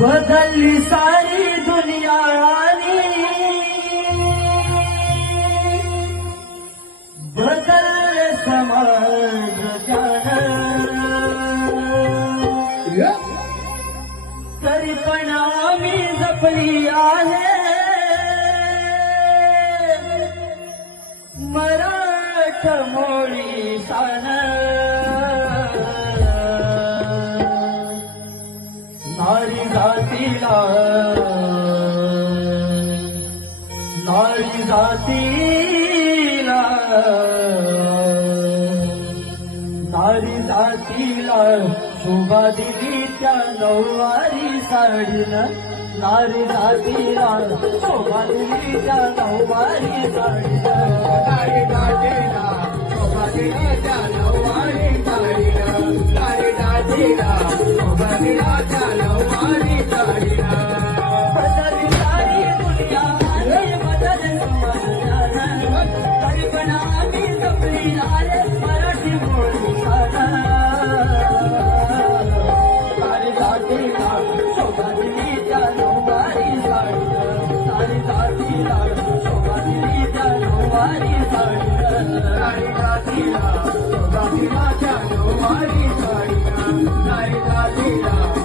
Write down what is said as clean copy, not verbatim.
बदलली सारी दुनिया आणि बदलले समाज तरी पण आम्ही जपली आहे मराठमोळी शान नारी जातीला नारी जातीला नारी जातीला शोभा दिली त्या नऊवारी साडीनं नारी जातीला शोभा दिली त्या नऊवारी साडीनं नारी जातीला शोभा दिली त्या नऊवारी साडीनं नारी जातीला शोभा दिला त्या नऊवारी साडीनं बदलली सारी दुनिया आणि बदलले समाज तरी पण आम्ही जपली आहे मराठी बोली शान नारी जातीला शोभा दिली त्या नऊवारी साडीनं नारी जातीला शोभा दिली त्या नऊवारी साडीनं नारी जातीला शोभा दिला त्या नऊवारी साडीनं नारी जातीला